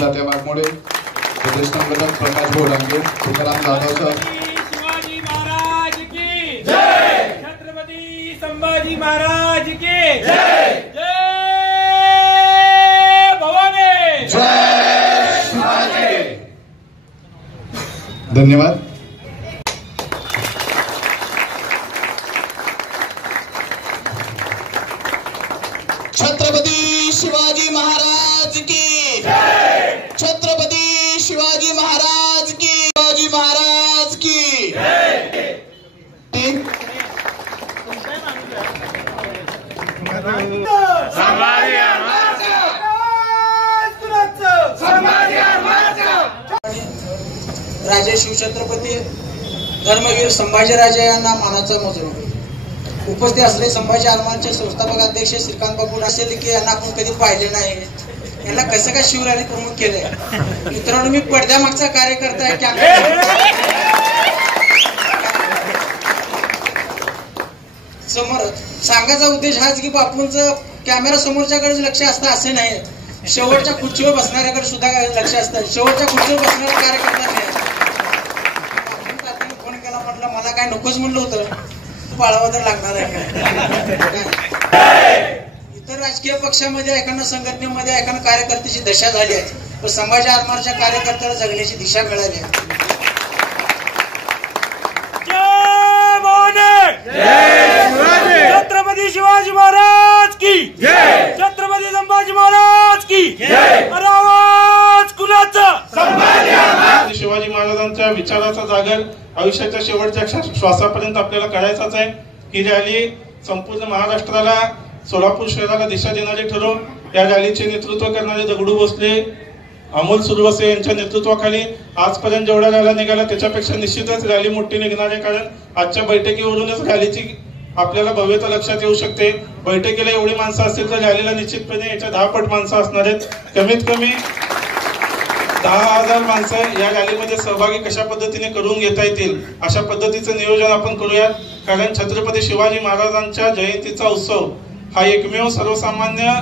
तात्या वाघमोडे प्रदेश संघटक प्रकाश भोडांगे तुकाराम जाधव सर. शिवाजी महाराज की जय! छत्रपती संभाजी महाराज की जय! जय भवानी! धन्यवाद. राजे शिवछत्रपती धर्मवीर संभाजीराजे यांना मानाचा मुजरा उपस्थित असले संभाजी आरमानचे संस्थापक अध्यक्ष श्रीकांत बाबू असेल की यांना आपण कधी पाहिले नाही. यांना कसं काय शिवराने प्रमुख केलंय? मित्रांनो मी पडद्यामागचा कार्यकर्ता आहे की सांगायचा उद्देश हाच की बापूंचं कॅमेरा समोरच्याकडे लक्ष असतं असे नाही. शेवटच्या खुर्चीवर बसणाऱ्याकडे सुद्धा लक्ष असतं. शेवटच्या खुर्चीवर बसणाऱ्या कार्यकर्ता नाही. फोन केला म्हटलं मला काय नकोच म्हणलं होतं. तू पाळावं तर लागणार आहे. इतर राजकीय पक्षामध्ये एखाद्या संघटनेमध्ये एखाद्या कार्यकर्त्याची दशा झाली आहे. पण संभाजी आरमारच्या कार्यकर्त्याला जगण्याची दिशा मिळाली आहे जय भवानी छत्रपती शिवाजी महाराज की जय छत्रपती संभाजी महाराज की जय आवाज कुणाचा छत्रपती शिवाजी महाराजांच्या विचाराचा जागर आयुष्याच्या शेवटच्या श्वासापर्यंत आपल्याला करायचाच आहे. ही रॅली संपूर्ण महाराष्ट्राला सोलापूर शहराला दिशा देणारी ठरून या रॅलीचे नेतृत्व करणारे दगडू भोसले अमोल सुरवसे यांच्या नेतृत्वाखाली आजपर्यंत जेवढ्या रॅल्या निघाल्या त्याच्यापेक्षा निश्चितच रॅली मोठी निघणार आहे. कारण आजच्या बैठकीवरूनच रॅलीची आपल्याला भव्यता लक्षात येऊ शकते. बैठकीला एवढी माणसं असतील तर रॅलीला निश्चितपणे याच्या दहा पट माणसं असणार आहेत. कमीत कमी दहा हजार माणसं या रॅलीमध्ये सहभागी कशा पद्धतीने करून घेता येतील अशा पद्धतीचं नियोजन आपण करूयात. कारण छत्रपती शिवाजी महाराजांच्या जयंतीचा उत्सव हा एकमेव सर्वसामान्य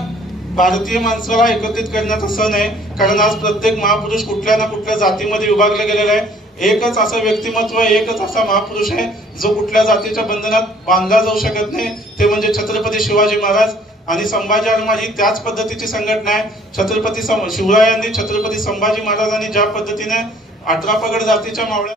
भारतीय माणसाला एकत्रित करण्याचा सण आहे. कारण आज प्रत्येक महापुरुष कुठल्या ना कुठल्या जातीमध्ये विभागले गेलेला आहे. एकच असं व्यक्तिमत्व एकच असा महापुरुष आहे जो कुठल्या जातीच्या बंधनात बांधला जाऊ शकत नाही. ते म्हणजे छत्रपती शिवाजी महाराज. आणि संभाजी हनुमान ही त्याच पद्धतीची संघटना आहे. छत्रपती सं- शिवरायांनी छत्रपती संभाजी महाराजांनी ज्या पद्धतीने अठरा पगड जातीच्या मावळ्या